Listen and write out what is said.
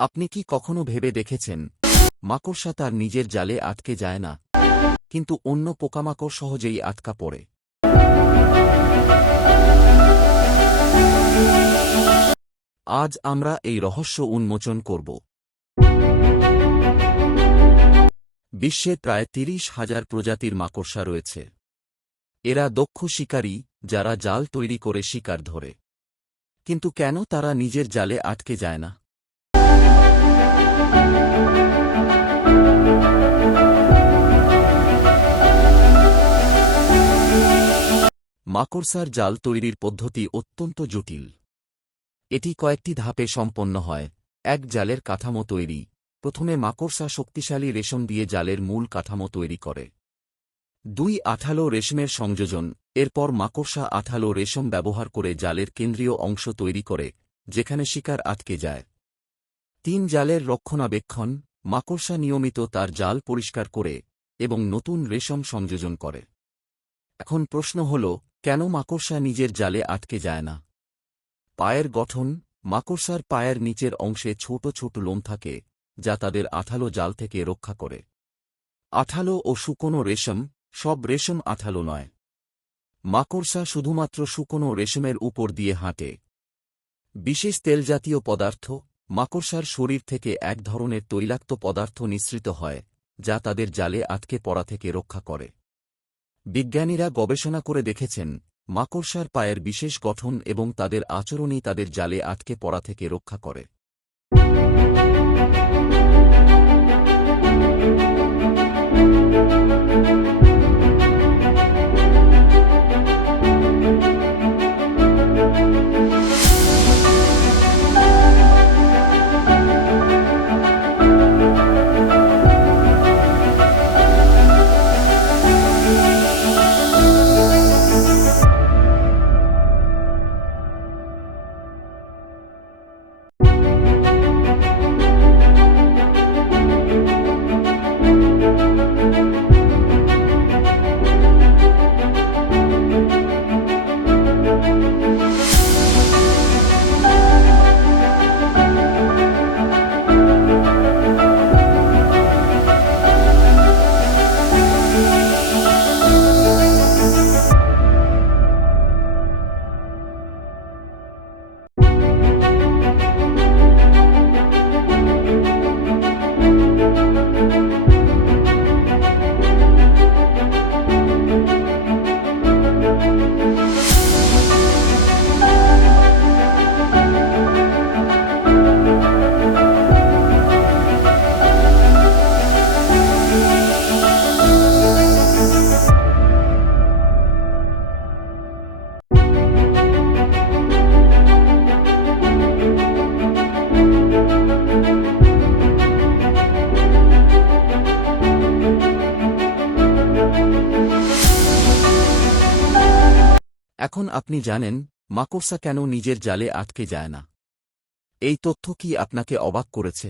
আপনি কি কখনো ভেবে দেখেছেন? মাকড়সা তার নিজের জালে আটকে যায় না। কিন্তু অন্য পোকামাকড় সহজেই আটকা পড়ে। আজ আমরা এই রহস্য উন্মোচন করব। বিশ্বে প্রায় তিরিশ হাজার প্রজাতির মাকড়সা রয়েছে। এরা দক্ষ শিকারী, যারা জাল তৈরি করে শিকার ধরে। কিন্তু কেন তারা নিজের জালে আটকে যায় না? মাকড়সার জাল তৈরির পদ্ধতি অত্যন্ত জটিল। এটি কয়েকটি ধাপে সম্পন্ন হয়। এক জালের কাঠামো তৈরি। প্রথমে মাকড়সা শক্তিশালী রেশম দিয়ে জালের মূল কাঠামো তৈরি করে। দুই আঠালো রেশমের সংযোজন। এরপর মাকড়সা আঠালো রেশম ব্যবহার করে জালের কেন্দ্রীয় অংশ তৈরি করে, যেখানে শিকার আটকে যায়। তিন জালের রক্ষণাবেক্ষণ। মাকড়সা নিয়মিত তার জাল পরিষ্কার করে এবং নতুন রেশম সংযোজন করে। এখন প্রশ্ন হল কেন মাকড়সা নিজের জালে আটকে যায় না? পায়ের গঠন, মাকড়সার পায়ের নিচের অংশে ছোট ছোট লোম থাকে, যা তাদের আঠালো জাল থেকে রক্ষা করে। আঠালো ও শুকনো রেশম, সব রেশম আঠালো নয়। মাকড়সা শুধুমাত্র শুকনো রেশমের উপর দিয়ে হাঁটে। বিশেষ তেলজাতীয় পদার্থ, মাকড়সার শরীর থেকে এক ধরনের তৈলাক্ত পদার্থ নিঃসৃত হয়, যা তাদের জালে আটকে পড়া থেকে রক্ষা করে। বিজ্ঞানীরা গবেষণা করে দেখেছেন, মাকড়সার পায়ের বিশেষ গঠন এবং তাদের আচরণই তাদের জালে আটকে পড়া থেকে রক্ষা করে। এখন আপনি জানেন, মাকড়সা কেন নিজের জালে আটকে যায় না। এই তথ্য কি আপনাকে অবাক করেছে?